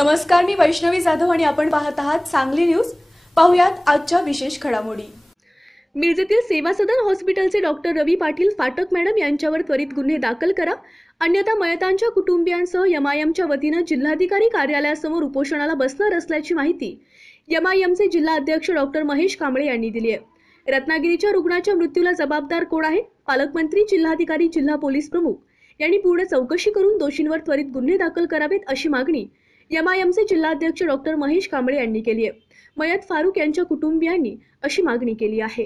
नमस्कार, मी वैष्णवी जाधव आणि आपण पाहत आहात सांगली न्यूज। पाहुयात आजच्या विशेष घडामोडी। मिरजेतील सेवा सदन हॉस्पिटलचे डॉक्टर रवी पाटील फाटक मॅडम यांच्यावर त्वरित गुन्हे दाखल करा, अन्यथा मयतांच्या कुटुंबियांसह एमआयएमच्या वतीने जिल्हाधिकारी कार्यालयासमोर उपोषणाला बसणार असल्याची माहिती एमआयएमचे जिल्हा अध्यक्ष डॉक्टर महेश कांबळे यांनी दिली आहे। रत्नागिरीच्या रुग्णाच्या मृत्यूला जबाबदार कोण आहे? पालकमंत्री, जिल्हाधिकारी, जिल्हा पोलीस प्रमुख यांनी पूर्ण चौकशी करून दोषींवर त्वरित गुन्हे दाखल करावेत अशी मागणी एमआयएमचे जिल्हाध्यक्ष डॉक्टर महेश कांबळे यांनी केली आहे। मयत फारुक यांच्या कुटुंबियांनी अशी मागणी केली आहे।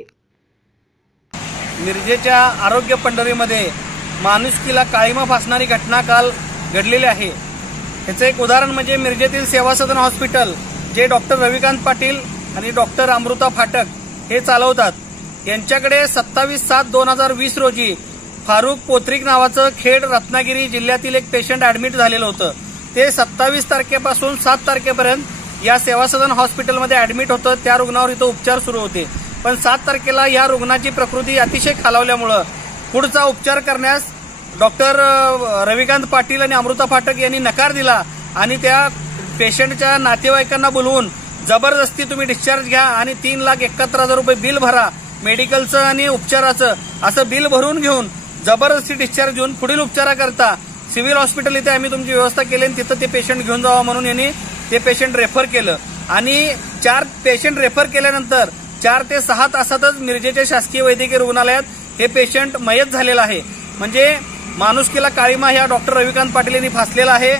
मिरजेच्या आरोग्य पंढरीमध्ये माणुसकीला काळीमा फासणारी घटना काल घडलेली आहे। याचं एक उदाहरण म्हणजे मिरजेतील सेवा सदन हॉस्पिटल जे डॉक्टर रविकांत पाटील आणि डॉक्टर अमृता फाटक हे चालवतात, यांच्याकडे 27/7/2020 रोजी फारुक पोत्रिक नावाचं खेड रत्नागिरी जिल्ह्यातील एक पेशंट ऍडमिट झालेलं होतं। ते 27 तारखेपासून 7 तारखेपर्यंत या सेवा सदन हॉस्पिटलमध्ये ऍडमिट होतं। त्या रुग्णावर इथं उपचार सुरू होते, पण 7 तारखेला या रुग्णाची प्रकृती अतिशय खालावल्यामुळे पुढचा उपचार करण्यास डॉक्टर रविकांत पाटील आणि अमृता फाटक यांनी नकार दिला आणि त्या पेशंटच्या नातेवाईकांना बोलवून जबरदस्ती तुम्ही डिस्चार्ज घ्या आणि 3,71,000 रुपये बिल भरा, मेडिकलचं आणि उपचाराचं असं बिल भरून घेऊन जबरदस्ती डिस्चार्ज देऊन पुढील उपचाराकरता सिव्हिल हॉस्पिटल इथे आम्ही तुमची व्यवस्था केली आणि तिथं ते पेशंट घेऊन जावा म्हणून यांनी ते पेशंट रेफर केलं आणि 4 पेशंट रेफर केल्यानंतर 4 ते 6 तासातच मिरजेच्या शासकीय वैद्यकीय रुग्णालयात हे पेशंट मयत झालेलं आहे। म्हणजे माणुसकीला काळीमा ह्या डॉक्टर रविकांत पाटील यांनी फासलेला आहे।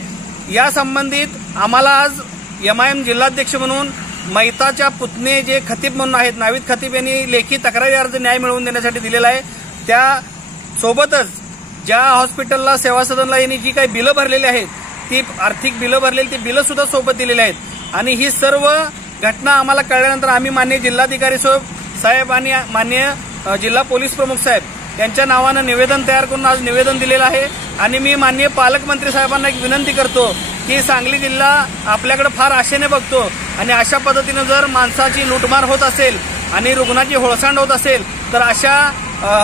या संबंधित आम्हाला आज एमआयएम जिल्हाध्यक्ष म्हणून मयताच्या पुतणे जे खतीब म्हणून आहेत, नावीद खतीब यांनी लेखी तक्रारी अर्ज न्याय मिळवून देण्यासाठी दिलेला आहे। त्या सोबतच ज्या हॉस्पिटलला सेवा सदनला यांनी जी काही बिलं भरलेली आहेत, ती आर्थिक बिलं भरलेली ती बिलं सुद्धा सोबत दिलेली आहेत आणि ही सर्व घटना आम्हाला कळल्यानंतर आम्ही माननीय जिल्हाधिकारी साहेब आणि माननीय जिल्हा पोलीस प्रमुख साहेब यांच्या नावानं निवेदन तयार करून आज निवेदन दिलेलं आहे आणि मी माननीय पालकमंत्री साहेबांना एक विनंती करतो की सांगली जिल्हा आपल्याकडे फार आशेने बघतो आणि अशा पद्धतीने जर माणसाची लूटमार होत असेल आणि रुग्णाची होळसांड होत असेल तर अशा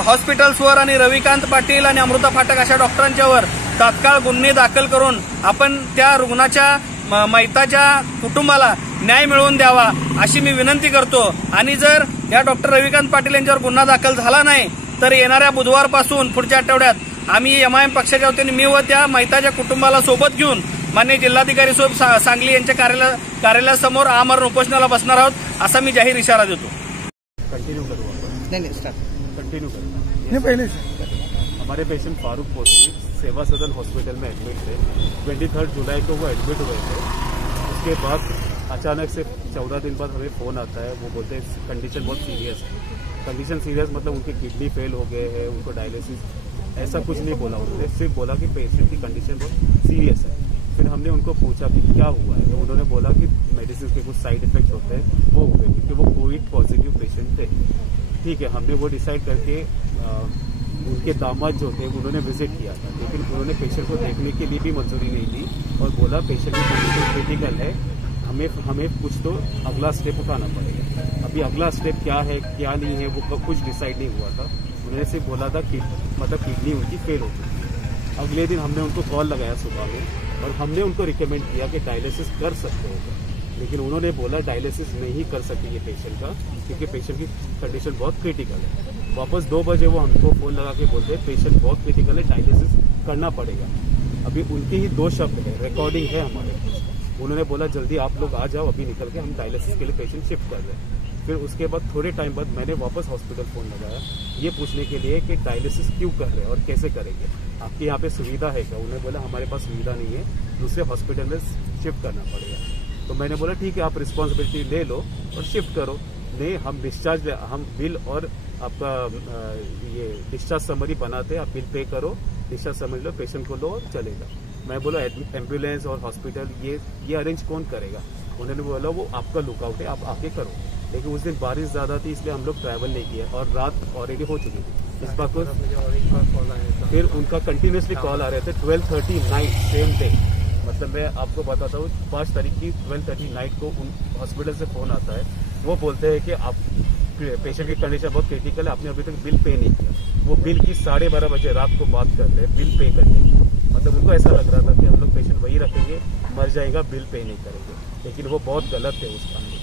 हॉस्पिटल्सवर आणि रविकांत पाटील आणि अमृता फाटक अशा डॉक्टरांच्यावर तात्काळ गुन्हे दाखल करून आपण त्या रुग्णाच्या मयताच्या कुटुंबाला न्याय मिळवून द्यावा अशी मी विनंती करतो। आणि जर या डॉक्टर रविकांत पाटील यांच्यावर गुन्हा दाखल झाला नाही तर येणाऱ्या बुधवारपासून पुढच्या आठवड्यात आम्ही एमआयएम पक्षाच्या वतीने मी व त्या मयताच्या कुटुंबाला सोबत घेऊन माननीय जिल्हाधिकारी साहेब सांगली यांच्या कार्यालयासमोर आमरण उपोषणाला बसणार आहोत असा मी जाहीर इशारा देतो। कंटिन्यू करूँ कंटिन्यू करूँ। नहीं पहले हमारे पेशेंट फारूक पोत्री सेवा सदन हॉस्पिटल में एडमिट थे। 23 जुलाई को वो एडमिट हुए थे। उसके बाद अचानक से 14 दिन बाद हमें फ़ोन आता है, वो बोलते हैं कंडीशन बहुत सीरियस है। कंडीशन सीरियस मतलब उनके किडनी फेल हो गए हैं, उनको डायलिसिस, ऐसा कुछ नहीं बोला उन्होंने, सिर्फ बोला कि पेशेंट की कंडीशन बहुत सीरियस है। फिर हमने उनको पूछा कि क्या हुआ है, तो उन्होंने बोला कि मेडिसिन के कुछ साइड इफेक्ट्स होते हैं वो हुए, क्योंकि वो कोविड पॉजिटिव पेशेंट थे। ठीक है, हमने वो डिसाइड करके उनके दामाद जो थे उन्होंने विजिट किया था, लेकिन उन्होंने पेशेंट को देखने के लिए भी मंजूरी नहीं दी और बोला पेशेंट की कंडीशन क्रिटिकल है, हमें कुछ तो अगला स्टेप उठाना पड़ेगा। अभी अगला स्टेप क्या है क्या नहीं है वो कुछ डिसाइड नहीं हुआ था। उन्होंने सिर्फ बोला था कि मतलब किडनी उनकी फेल हो चुकी। अगले दिन हमने उनको कॉल लगाया सुबह में और हमने उनको रिकमेंड किया कि डायलिसिस कर सकते हो, लेकिन उन्होंने बोला डायलिसिस नहीं कर सकते ये पेशेंट का, क्योंकि पेशेंट की कंडीशन बहुत क्रिटिकल है। वापस 2 बजे वो हमको फ़ोन लगा के बोलते हैं पेशेंट बहुत क्रिटिकल है, डायलिसिस करना पड़ेगा। अभी उनके ही 2 शब्द है, रिकॉर्डिंग है हमारे पास। उन्होंने बोला जल्दी आप लोग आ जाओ, अभी निकल के हम डायलिसिस के लिए पेशेंट शिफ्ट कर रहे हैं। फिर उसके बाद थोड़े टाइम बाद मैंने वापस हॉस्पिटल फ़ोन लगाया ये पूछने के लिए कि डायलिसिस क्यों कर रहे हैं और कैसे करेंगे, आपके यहाँ पे सुविधा है क्या? उन्होंने बोला हमारे पास सुविधा नहीं है, दूसरे हॉस्पिटल में शिफ्ट करना पड़ेगा। तो मैंने बोला ठीक है, आप रिस्पॉन्सिबिलिटी ले लो और शिफ्ट करो। नहीं, हम डिस्चार्ज, हम बिल और आपका ये डिस्चार्ज समरी बनाते हैं, आप बिल पे करो, डिस्चार्ज समरी लो, पेशेंट को लो और चलेगा। मैं बोला एम्बुलेंस और हॉस्पिटल ये अरेंज कौन करेगा? उन्होंने बोला वो आपका लुकआउट है, आप आके करो। लेकिन उस दिन बारिश ज़्यादा थी इसलिए हम लोग ट्रैवल नहीं किया और रात ऑलरेडी हो चुकी थी। इस बात को फिर उनका कंटिन्यूसली कॉल आ रहे थे 12:30 नाइट सेम डे। मतलब मैं आपको बताता हूँ 5 तारीख की 12:30 नाइट को उन हॉस्पिटल से फ़ोन आता है, वो बोलते हैं कि आप पेशेंट की कंडीशन बहुत क्रिटिकल है, आपने अभी तक बिल पे नहीं किया। वो बिल की 12:30 बजे रात को बात कर रहे हैं बिल पे करने की। मतलब उनको ऐसा लग रहा था कि हम लोग पेशेंट वही रखेंगे, मर जाएगा, बिल पे नहीं करेंगे, लेकिन वो बहुत गलत थे उस काम में।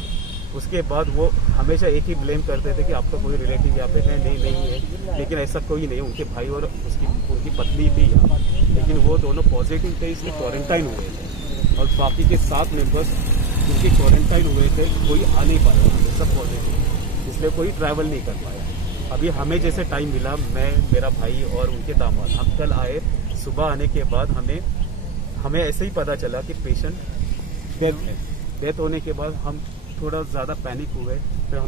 उसके बाद वो हमेशा एक ही ब्लेम करते थे कि आपका कोई रिलेटिव यहाँ पे है, नहीं है, लेकिन ऐसा कोई नहीं। उनके भाई और उनकी पत्नी थी यहाँ, लेकिन वो दोनों पॉजिटिव थे, इसलिए क्वारंटाइन हुए थे। और बाकी के 7 मेंबर्स उनके क्वारंटाइन हुए थे, कोई आ नहीं पाया, सब पॉजिटिव, इसलिए कोई ट्रैवल नहीं कर पाया। अभी हमें जैसे टाइम मिला, मैं, मेरा भाई और उनके दामाद, हम कल आए। सुबह आने के बाद हमें ऐसे ही पता चला कि पेशेंट डेथ है। डेथ होने के बाद हम थोड़ा ज़्यादा पैनिक हुए। फिर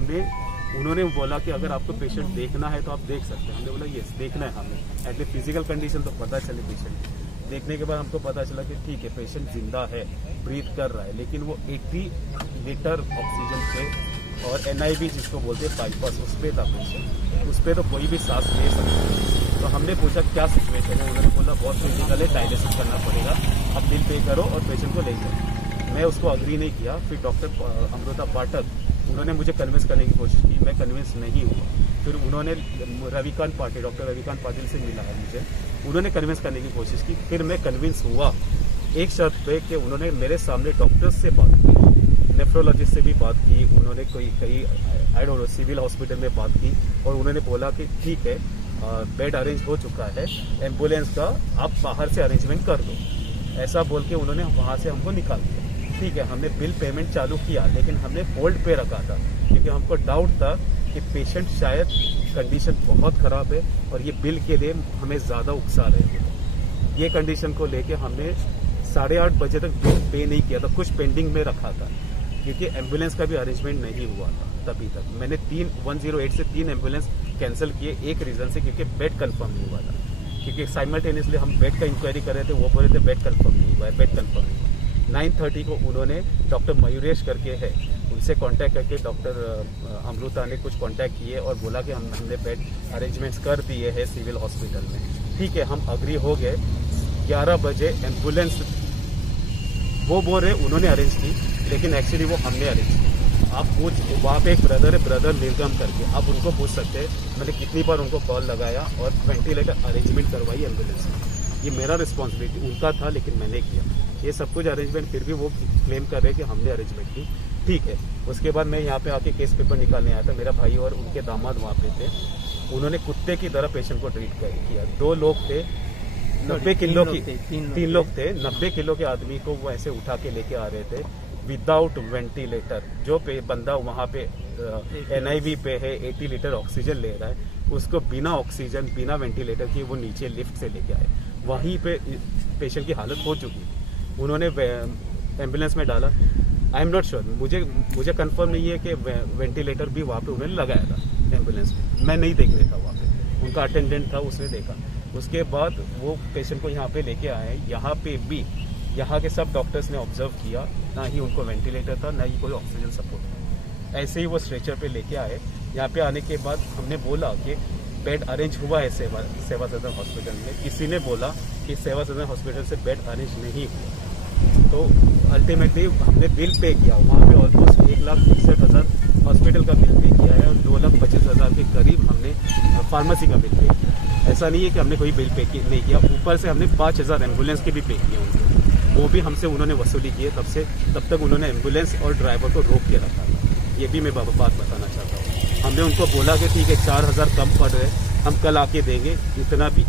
उन्होंने बोला कि अगर आपको पेशेंट देखना है तो आप देख सकते हैं। हमने बोला यस, देखना है हमें, एटलीस्ट फिजिकल कंडीशन तो पता चले पेशेंट। देखने के बाद हमको पता चला कि ठीक है, पेशेंट जिंदा है, ब्रीथ कर रहा है, लेकिन वो 80 लीटर ऑक्सीजन पे और NIV जिसको बोलते हैं बाईपास, उस पर था पेशेंट। उस पर तो कोई भी सांस ले सकता है। तो हमने पूछा क्या सिचुएशन है, उन्होंने बोला बहुत क्रिटिकल है, डायलिसिस करना पड़ेगा, अब बिल पे करो और पेशेंट को ले जाओ। मैं उसको अग्री नहीं किया। फिर डॉक्टर अमृता पाठक, उन्होंने मुझे कन्विंस करने की कोशिश की, मैं कन्विंस नहीं हुआ। फिर उन्होंने रविकांत पाटिल, डॉक्टर रविकांत पाटिल से मिला है मुझे, उन्होंने कन्विंस करने की कोशिश की। फिर मैं कन्विंस हुआ एक शर्त पे कि उन्होंने मेरे सामने डॉक्टर्स से बात की, नेफ्रोलॉजिस्ट से भी बात की, उन्होंने कई I don't know civil hospital में बात की, और उन्होंने बोला कि ठीक है, बेड अरेंज हो चुका है, एम्बुलेंस का आप बाहर से अरेंजमेंट कर दो। ऐसा बोल के उन्होंने वहां से हमको निकाल दिया। ठीक है, हमने बिल पेमेंट चालू किया, लेकिन हमने होल्ड पे रखा था, क्योंकि हमको डाउट था कि पेशेंट शायद कंडीशन बहुत खराब है और ये बिल के लिए हमें ज्यादा उकसा रहे थे। ये कंडीशन को लेके हमने 8:30 बजे तक बिल पे नहीं किया था, कुछ पेंडिंग में रखा था, क्योंकि एम्बुलेंस का भी अरेंजमेंट नहीं हुआ था तभी तक। मैंने 108 से 3 एम्बुलेंस कैंसिल किए, एक रीजन से, क्योंकि बेड कंफर्म नहीं हुआ था। क्योंकि साइमल्टेनियसली हम बेड का इंक्वायरी कर रहे थे, वो बोल रहे थे बेड कंफर्म नहीं हुआ है, बेड कंफर्म नहीं। 9:30 को उन्होंने डॉक्टर मयूरेश करके है, उनसे कांटेक्ट करके डॉक्टर अमृता ने कुछ कांटेक्ट किए और बोला कि हमने बेड अरेंजमेंट्स कर दिए हैं सिविल हॉस्पिटल में। ठीक है, हम अग्री हो गए। 11 बजे एम्बुलेंस वो बोल रहे उन्होंने अरेंज की, लेकिन एक्चुअली वो हमने अरेंज की। आप पूछ, वहाँ पे एक ब्रदर है, ब्रदर निर्गम करके, आप उनको पूछ सकते हैं। मैंने कितनी बार उनको कॉल लगाया और वेंटिलेटर अरेंजमेंट करवाई एम्बुलेंस में। ये मेरा रिस्पॉन्सिबिलिटी उनका था, लेकिन मैंने किया ये सब कुछ अरेंजमेंट। फिर भी वो क्लेम कर रहे हैं कि हमने अरेंजमेंट की। ठीक है, उसके बाद मैं यहाँ पे आके केस पेपर निकालने आया था। मेरा भाई और उनके दामाद वहाँ पे थे। उन्होंने कुत्ते की तरह पेशेंट को ट्रीट किया। 2 लोग थे, 90 किलो की, 3 लोग थे, 90 किलो के आदमी को वो ऐसे उठा के लेके आ रहे थे विदाउट वेंटिलेटर। जो बंदा वहाँ पे NIV पे है, 80 लीटर ऑक्सीजन ले रहा है, उसको बिना ऑक्सीजन, बिना वेंटिलेटर की वो नीचे लिफ्ट से लेके आए। वहीं पे पेशेंट की हालत हो चुकी। उन्होंने एम्बुलेंस में डाला। आई एम नॉट श्योर, मुझे कंफर्म नहीं है कि वेंटिलेटर भी वहाँ पे उन्होंने लगाया था एम्बुलेंस में। मैं नहीं देखने था वहाँ पे, उनका अटेंडेंट था, उसने देखा। उसके बाद वो पेशेंट को यहाँ पे लेके आए। यहाँ पे भी यहाँ के सब डॉक्टर्स ने ऑब्जर्व किया, ना ही उनको वेंटिलेटर था, ना ही कोई ऑक्सीजन सपोर्ट था। ऐसे ही वो स्ट्रेचर पे लेके आए। यहाँ पे आने के बाद हमने बोला कि बेड अरेंज हुआ है सेवा सदन हॉस्पिटल में। किसी ने बोला कि सेवा सदन हॉस्पिटल से बेड अरेंज नहीं हुआ। तो अल्टीमेटली हमने बिल पे किया। वहाँ पे ऑलमोस्ट 1,61,000 हॉस्पिटल का बिल पे किया है और 2,25,000 के करीब हमने फार्मेसी का बिल पे किया। ऐसा नहीं है कि हमने कोई बिल पे नहीं किया। ऊपर से हमने 5,000 एम्बुलेंस के भी पे किए उनको, वो भी हमसे उन्होंने वसूली की है। तब तक उन्होंने एम्बुलेंस और ड्राइवर को रोक के रखा था। ये भी मैं बात बताना चाहता हूँ। हमने उनको बोला कि ठीक है, 4,000 कम पड़ रहे, हम कल आके देंगे।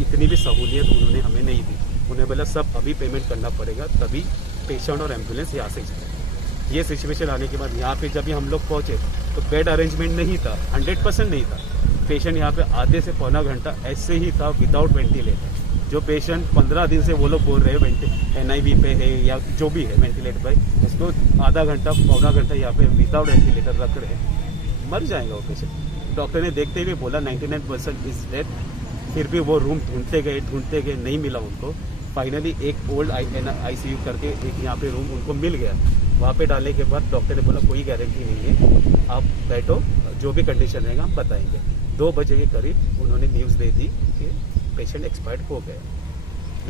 इतनी भी सहूलियत उन्होंने हमें नहीं दी। उन्हें बोला सब अभी पेमेंट करना पड़ेगा, तभी पेशेंट और एम्बुलेंस यहाँ से जाए। ये सिचुएशन आने के बाद यहाँ पे जब भी हम लोग पहुंचे तो बेड अरेंजमेंट नहीं था, 100% नहीं था। पेशेंट यहाँ पे आधे से पौना घंटा ऐसे ही था विदाउट वेंटिलेटर। जो पेशेंट 15 दिन से वो लोग बोल रहे हैं NIV पे है या जो भी है वेंटिलेटर पे, उसको आधा घंटा पौना घंटा यहाँ पे विदाउट वेंटिलेटर रख रहे हैं, मर जाएगा वो पेशेंट। डॉक्टर ने देखते हुए बोला 99% इज डेथ। फिर भी वो रूम ढूंढते गए, नहीं मिला उनको। फाइनली एक ओल्ड ICU करके एक यहाँ पे रूम उनको मिल गया। वहाँ पे डालने के बाद डॉक्टर ने बोला कोई गारंटी नहीं है, आप बैठो, जो भी कंडीशन रहेगा हम बताएंगे। 2 बजे के करीब उन्होंने न्यूज़ दे दी कि पेशेंट एक्सपायर्ड हो गए।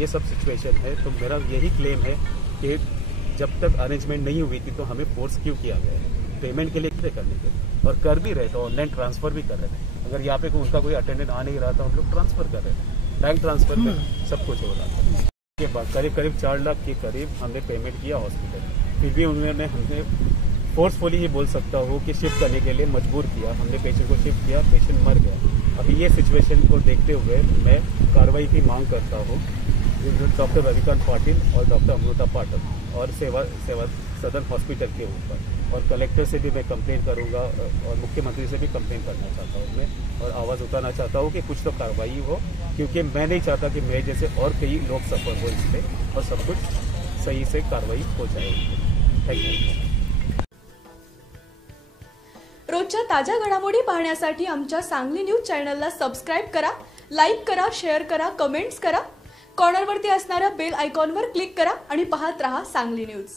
ये सब सिचुएशन है। तो मेरा यही क्लेम है कि जब तक अरेंजमेंट नहीं हुई थी तो हमें फोर्स क्यों किया गया है पेमेंट के लिए करने के लिए, और कर भी रहे थे, ऑनलाइन ट्रांसफर भी कर रहे थे। अगर यहाँ पे उनका कोई अटेंडेंट आ नहीं रहा था, हम लोग ट्रांसफर कर रहे थे, बैंक ट्रांसफर कर सब कुछ हो रहा था। के बाद करीब 4 लाख के करीब हमने पेमेंट किया हॉस्पिटल। फिर भी उन्होंने हमने फोर्सफुली ही बोल सकता हूँ कि शिफ्ट करने के लिए मजबूर किया। हमने पेशेंट को शिफ्ट किया, पेशेंट मर गया। अभी ये सिचुएशन को देखते हुए मैं कार्रवाई की मांग करता हूँ डॉक्टर रविकांत पाटिल और डॉक्टर अमृता पाठक और सेवा सदन हॉस्पिटल के ऊपर, और कलेक्टर से भी मैं कंप्लेन करूंगा और मुख्यमंत्री से भी कंप्लेन करना चाहता हूं मैं, और आवाज़ उठाना चाहता हूं कि कुछ तो कार्रवाई हो, क्योंकि मैं नहीं चाहता कि मैं जैसे और कई लोग सफर हो इससे, और सब कुछ सही से कार्रवाई हो जाएगी। Thank you. रोजच्या ताज्या घडामोडी पाहण्यासाठी आमच्या सांगली न्यूज चॅनलला सबस्क्राईब करा, लाईक करा, शेअर करा, कमेंट्स करा. कॉर्नरवरती असणाऱ्या बेल आयकॉनवर क्लिक करा आणि पाहत रहा सांगली न्यूज.